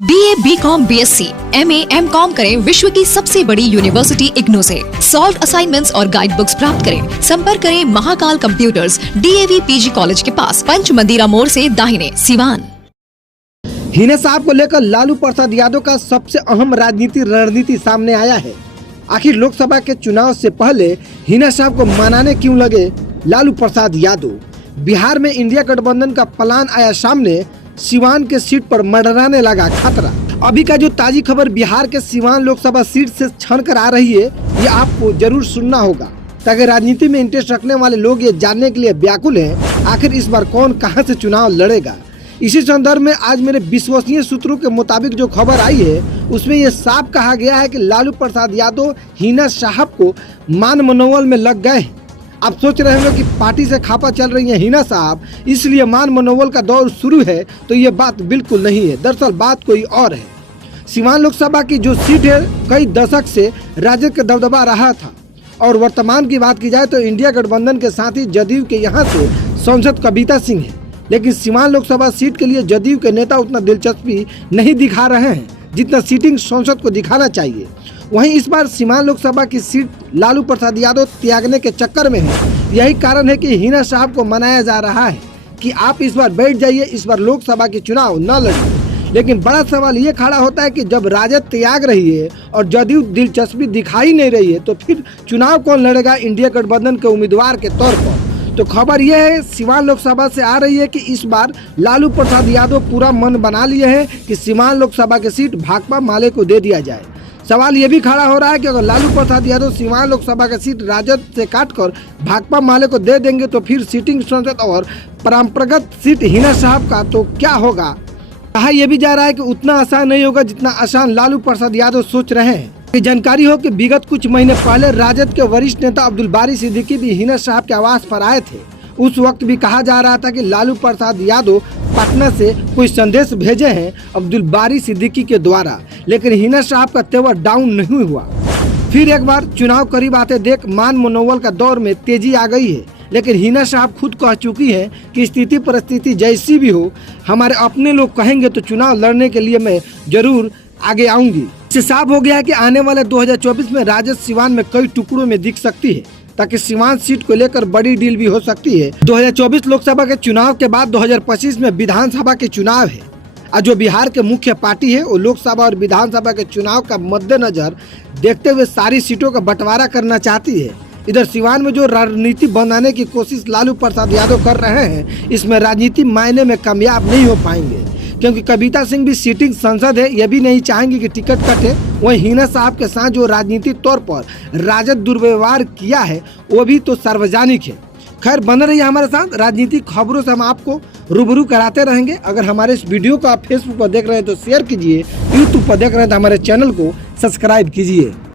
BA, BCom, BSc, MA, MCom करें विश्व की सबसे बड़ी यूनिवर्सिटी इग्नू से। सॉल्व असाइनमेंट्स और गाइड बुक्स प्राप्त करें। संपर्क करें Mahakal computers, DAV PG college के पास, पंच मंदिरा मोड़ से दाहिने, सिवान। हिना साहब को लेकर लालू प्रसाद यादव का सबसे अहम राजनीति रणनीति सामने आया है। आखिर लोकसभा के चुनाव से पहले हिना साहब को मनाने क्यों लगे लालू प्रसाद यादव? बिहार में इंडिया गठबंधन का प्लान आया सामने, सिवान के सीट पर मंडराने लगा खतरा। अभी का जो ताजी खबर बिहार के सिवान लोकसभा सीट से छन कर आ रही है, ये आपको जरूर सुनना होगा, ताकि राजनीति में इंटरेस्ट रखने वाले लोग ये जानने के लिए व्याकुल हैं आखिर इस बार कौन कहां से चुनाव लड़ेगा। इसी संदर्भ में आज मेरे विश्वसनीय सूत्रों के मुताबिक जो खबर आई है, उसमें ये साफ कहा गया है कि लालू प्रसाद यादव हिना साहब को मान मनोवल में लग गए हैं। आप सोच रहे होंगे कि पार्टी से खापा चल रही है हिना साहब, इसलिए मान मनोवल का दौर शुरू है, तो ये बात बिल्कुल नहीं है। दरअसल बात कोई और है। सिवान लोकसभा की जो सीट है, कई दशक से राजद का दबदबा रहा था, और वर्तमान की बात की जाए तो इंडिया गठबंधन के साथ ही जदयू के यहाँ से सांसद कविता सिंह है। लेकिन सिवान लोकसभा सीट के लिए जदयू के नेता उतना दिलचस्पी नहीं दिखा रहे हैं जितना सीटिंग सांसद को दिखाना चाहिए। वहीं इस बार सिवान लोकसभा की सीट लालू प्रसाद यादव त्यागने के चक्कर में है। यही कारण है कि हिना साहब को मनाया जा रहा है कि आप इस बार बैठ जाइए, इस बार लोकसभा के चुनाव न लड़िए। लेकिन बड़ा सवाल ये खड़ा होता है कि जब राजद त्याग रही है और जदयू दिलचस्पी दिखाई नहीं रही है, तो फिर चुनाव कौन लड़ेगा इंडिया गठबंधन के उम्मीदवार के तौर पर? तो खबर यह है सिवान लोकसभा से आ रही है कि इस बार लालू प्रसाद यादव पूरा मन बना लिए हैं कि सिवान लोकसभा की सीट भाकपा माले को दे दिया जाए। सवाल ये भी खड़ा हो रहा है कि अगर लालू प्रसाद यादव सिवान लोकसभा की सीट राजद से काटकर भाकपा माले को दे देंगे, तो फिर सीटिंग सांसद और परंपरागत सीट हिना साहब का तो क्या होगा? कहा यह भी जा रहा है कि उतना आसान नहीं होगा जितना आसान लालू प्रसाद यादव सोच रहे हैं। जानकारी हो कि विगत कुछ महीने पहले राजद के वरिष्ठ नेता अब्दुल बारी सिद्दीकी भी हिना साहब के आवास पर आए थे। उस वक्त भी कहा जा रहा था कि लालू प्रसाद यादव पटना से कोई संदेश भेजे हैं अब्दुल बारी सिद्दीकी के द्वारा, लेकिन हिना साहब का तेवर डाउन नहीं हुआ। फिर एक बार चुनाव करीब आते देख मान मनोवल का दौर में तेजी आ गई है। लेकिन हिना साहब खुद कह चुकी है कि स्थिति परिस्थिति जैसी भी हो, हमारे अपने लोग कहेंगे तो चुनाव लड़ने के लिए मैं जरूर आगे आऊंगी। इससे साफ हो गया है कि आने वाले 2024 में राजद सिवान में कई टुकड़ों में दिख सकती है, ताकि सिवान सीट को लेकर बड़ी डील भी हो सकती है। 2024 लोकसभा के चुनाव के बाद 2025 में विधानसभा के चुनाव है, और जो बिहार के मुख्य पार्टी है वो लोकसभा और विधानसभा के चुनाव का मद्देनजर देखते हुए सारी सीटों का बंटवारा करना चाहती है। इधर सिवान में जो रणनीति बनाने की कोशिश लालू प्रसाद यादव कर रहे हैं, इसमें राजनीति मायने में कामयाब नहीं हो पाएंगे, क्योंकि कविता सिंह भी सीटिंग सांसद है, ये भी नहीं चाहेंगे कि टिकट कटे। वहीं हिना साहब के साथ जो राजनीतिक तौर पर राजद दुर्व्यवहार किया है, वो भी तो सार्वजनिक है। खैर, बने रहिए हमारे साथ, राजनीतिक खबरों से हम आपको रूबरू कराते रहेंगे। अगर हमारे इस वीडियो को आप फेसबुक पर देख रहे हैं तो शेयर कीजिए, यूट्यूब पर देख रहे हैं तो हमारे चैनल को सब्सक्राइब कीजिए।